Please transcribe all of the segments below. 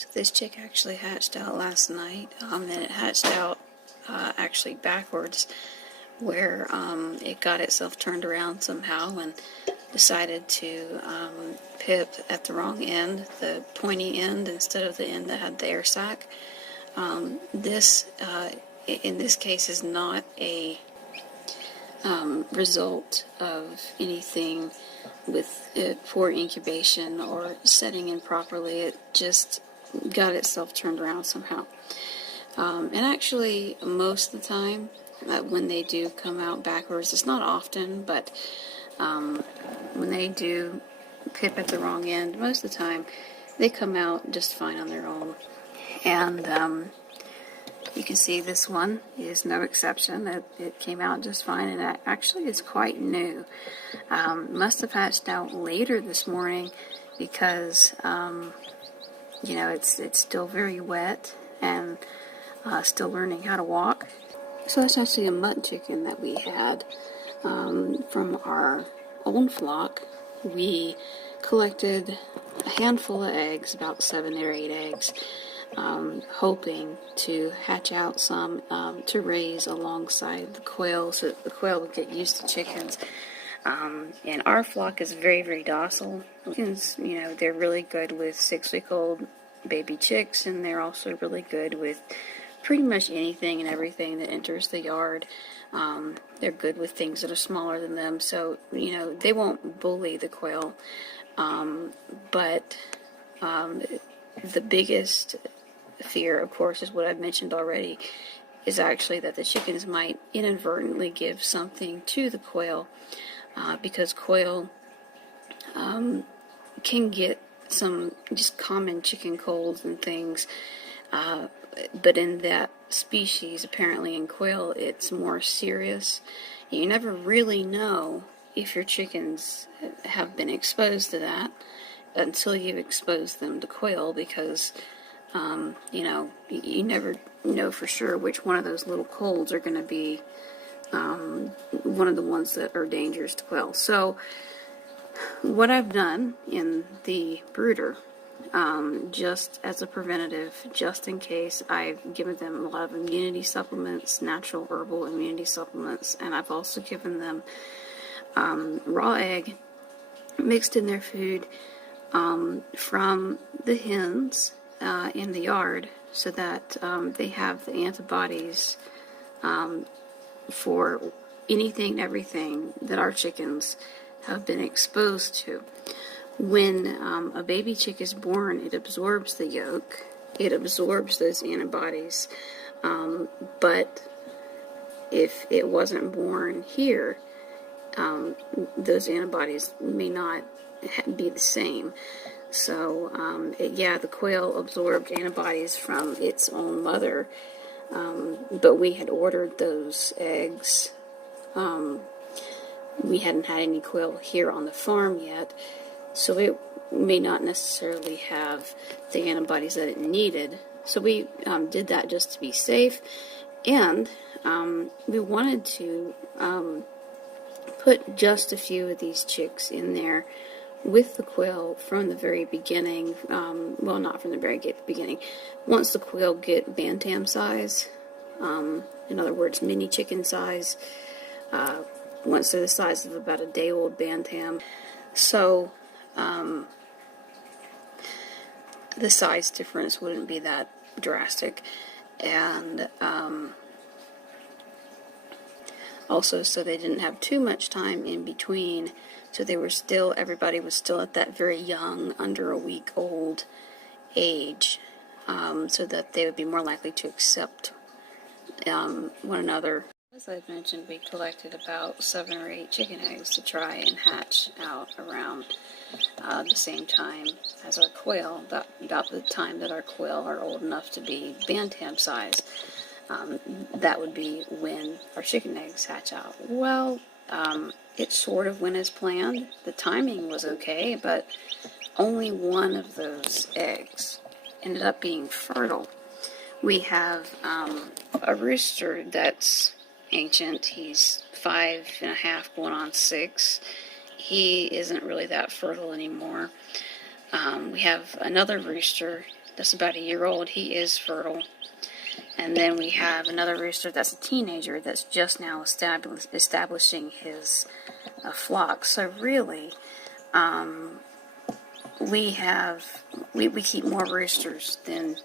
So this chick actually hatched out last night, and it hatched out actually backwards, where it got itself turned around somehow and decided to pip at the wrong end, the pointy end, instead of the end that had the air sac. This, in this case, is not a result of anything with poor incubation or setting in properly. It just got itself turned around somehow. And actually, most of the time, when they do come out backwards, it's not often, but when they do pip at the wrong end, most of the time, they come out just fine on their own. And you can see this one is no exception. It came out just fine, and it actually is quite new. Must have hatched out later this morning because, you know, it's still very wet and still learning how to walk. So that's actually a mutt chicken that we had from our own flock. We collected a handful of eggs, about 7 or 8 eggs, hoping to hatch out some to raise alongside the quail so that the quail would get used to chickens. And our flock is very, very docile. Chickens, you know, they're really good with 6-week-old baby chicks, and they're also really good with pretty much anything and everything that enters the yard. They're good with things that are smaller than them, so, you know, they won't bully the quail. But the biggest fear, of course, is what I've mentioned already, is actually that the chickens might inadvertently give something to the quail, because quail can get some just common chicken colds and things, but in that species, apparently in quail, it's more serious. You never really know if your chickens have been exposed to that until you've exposed them to quail, because you know, you never know for sure which one of those little colds are going to be one of the ones that are dangerous to quail. So what I've done in the brooder, just as a preventative, just in case, I've given them a lot of immunity supplements, natural herbal immunity supplements, and I've also given them raw egg mixed in their food from the hens in the yard, so that they have the antibodies for anything and everything that our chickens have been exposed to. When a baby chick is born, it absorbs the yolk, it absorbs those antibodies, but if it wasn't born here, those antibodies may not be the same. So, yeah, the quail absorbed antibodies from its own mother, but we had ordered those eggs. We hadn't had any quail here on the farm yet, so it may not necessarily have the antibodies that it needed. So we did that just to be safe, and we wanted to put just a few of these chicks in there with the quail from the very beginning. Well, not from the very beginning. Once the quail get bantam size, in other words, mini chicken size, once they're the size of about a day-old bantam. So the size difference wouldn't be that drastic. And also, so they didn't have too much time in between, so they were still, everybody was still at that very young, under a week old age, so that they would be more likely to accept one another. As I've mentioned, we collected about 7 or 8 chicken eggs to try and hatch out around the same time as our quail, about the time that our quail are old enough to be bantam size. That would be when our chicken eggs hatch out. Well, it sort of went as planned. The timing was okay, but only one of those eggs ended up being fertile. We have a rooster that's ancient. He's 5.5 going on 6. He isn't really that fertile anymore. We have another rooster that's about a year old, he is fertile. And then we have another rooster that's a teenager that's just now establishing his flock. So really, we keep more roosters than,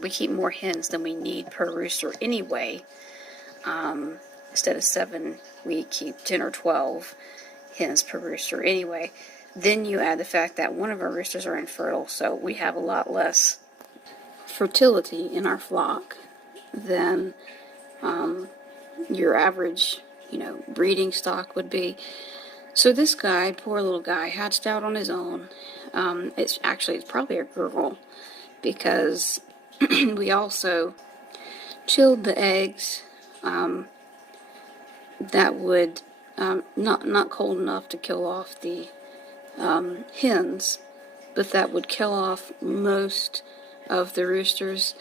we keep more hens than we need per rooster anyway. Instead of 7, we keep 10 or 12 hens per rooster anyway. Then you add the fact that one of our roosters are infertile, so we have a lot less fertility in our flock than your average, breeding stock would be. So this guy, poor little guy, hatched out on his own. It's probably a girl, because we also chilled the eggs that would not cold enough to kill off the hens, but that would kill off most of the roosters.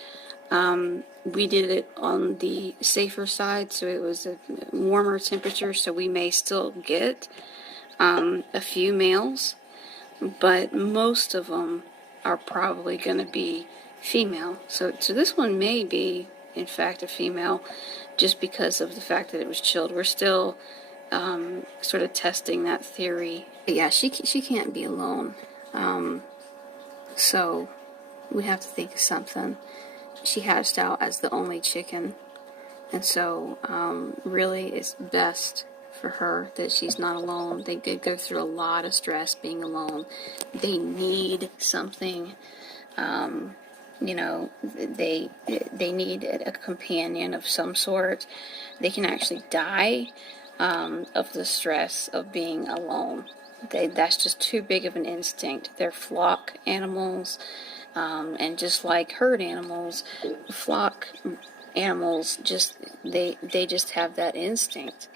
We did it on the safer side, so it was a warmer temperature, so we may still get a few males, but most of them are probably going to be female. So this one may be, in fact, a female, just because of the fact that it was chilled. We're still sort of testing that theory. But yeah, she can't be alone. So we have to think of something. She hatched out as the only chicken, and so really it's best for her that she's not alone. They did go through a lot of stress being alone. They need something. They need a companion of some sort. They can actually die of the stress of being alone. That's just too big of an instinct. They're flock animals, and just like herd animals, flock animals they just have that instinct.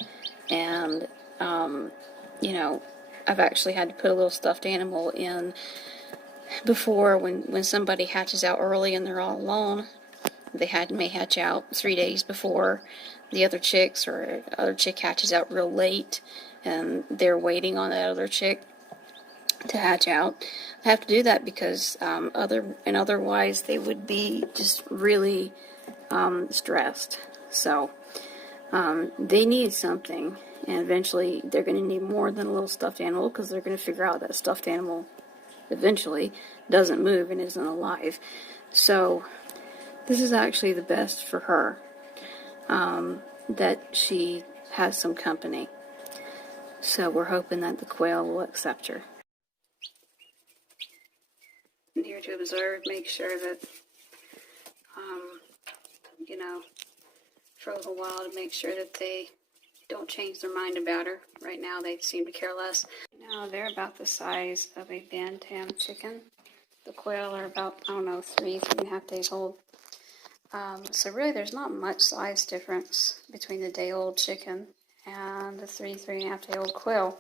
And I've actually had to put a little stuffed animal in before when somebody hatches out early and they're all alone. They may hatch out 3 days before the other chicks, or other chick hatches out real late, and they're waiting on that other chick to hatch out. I have to do that because otherwise they would be just really stressed. So they need something, and eventually they're going to need more than a little stuffed animal, because they're going to figure out that a stuffed animal eventually doesn't move and isn't alive. So this is actually the best for her, that she has some company. So we're hoping that the quail will accept her. I'm here to observe, make sure that, for a little while, to make sure that they don't change their mind about her. Right now they seem to care less. Now they're about the size of a bantam chicken. The quail are about, 3.5 days old. So really there's not much size difference between the day-old chicken and the 3.5 day old quail.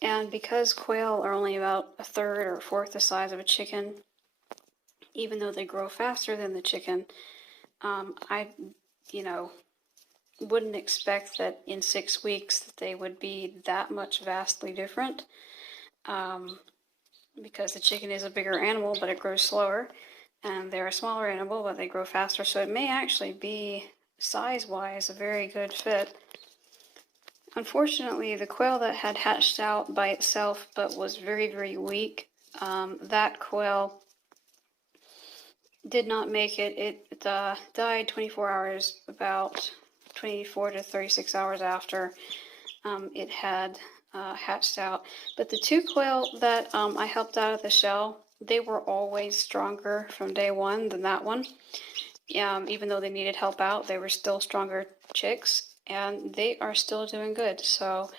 And because quail are only about a third or a fourth the size of a chicken, even though they grow faster than the chicken, I wouldn't expect that in 6 weeks that they would be that much vastly different, because the chicken is a bigger animal, but it grows slower, and they're a smaller animal, but they grow faster, so it may actually be, size-wise, a very good fit. Unfortunately, the quail that had hatched out by itself but was very, very weak, that quail did not make it. It died 24 hours, about 24 to 36 hours after it had hatched out. But the 2 quail that I helped out of the shell, they were always stronger from day one than that one. Even though they needed help out, they were still stronger chicks, and they are still doing good. So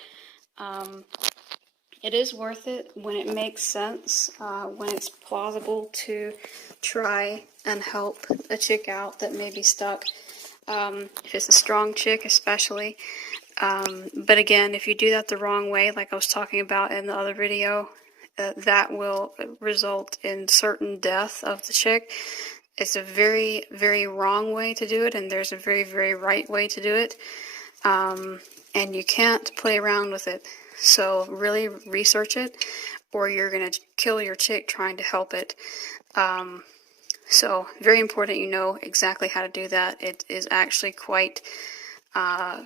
it is worth it when it makes sense, when it's plausible to try and help a chick out that may be stuck, if it's a strong chick especially. But again, if you do that the wrong way, like I was talking about in the other video, that will result in certain death of the chick. It's a very, very wrong way to do it, and there's a very, very right way to do it. And you can't play around with it. So really research it. or you're going to kill your chick trying to help it. So very important you know exactly how to do that. It is actually quite a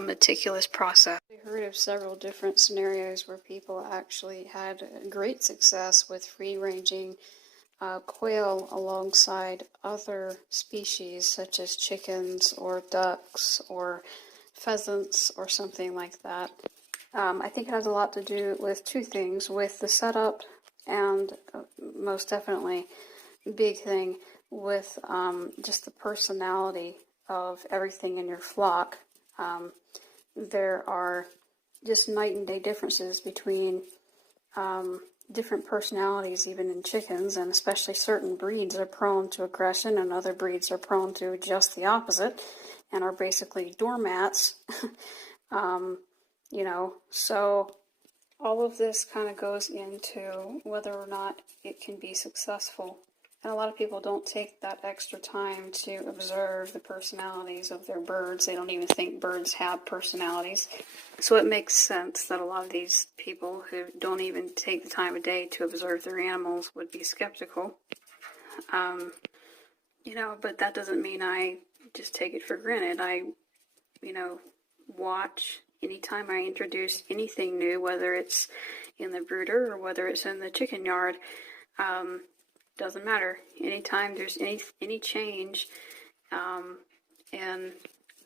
meticulous process. I heard of several different scenarios where people actually had great success with free-ranging quail alongside other species such as chickens or ducks or pheasants or something like that. I think it has a lot to do with two things, with the setup and most definitely big thing with just the personality of everything in your flock. There are just night and day differences between different personalities even in chickens, and especially certain breeds are prone to aggression and other breeds are prone to just the opposite and are basically doormats. So all of this kind of goes into whether or not it can be successful. And a lot of people don't take that extra time to observe the personalities of their birds. They don't even think birds have personalities. So it makes sense that a lot of these people who don't even take the time of day to observe their animals would be skeptical. But that doesn't mean I just take it for granted. I watch anytime I introduce anything new, whether it's in the brooder or whether it's in the chicken yard. Doesn't matter. Anytime there's any change in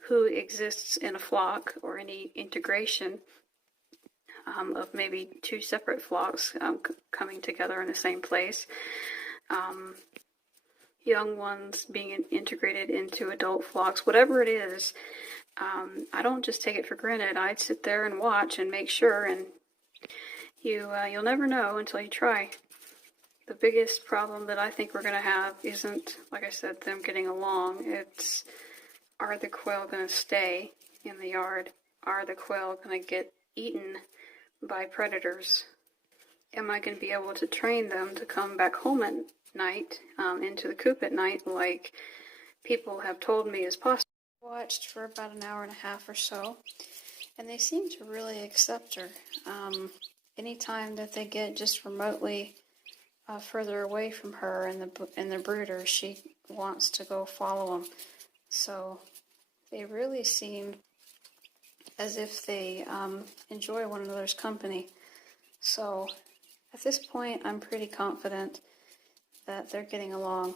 who exists in a flock or any integration of maybe two separate flocks coming together in the same place, young ones being integrated into adult flocks, whatever it is, I don't just take it for granted. I'd sit there and watch and make sure, and you'll never know until you try. The biggest problem that I think we're going to have isn't, like I said, them getting along. It's, are the quail going to stay in the yard? Are the quail going to get eaten by predators? Am I going to be able to train them to come back home at night, into the coop at night, like people have told me is possible? I watched for about an hour and a half or so, and they seem to really accept her. Anytime that they get just remotely further away from her and the brooder, she wants to go follow them. So they really seem as if they enjoy one another's company. So at this point, I'm pretty confident that they're getting along.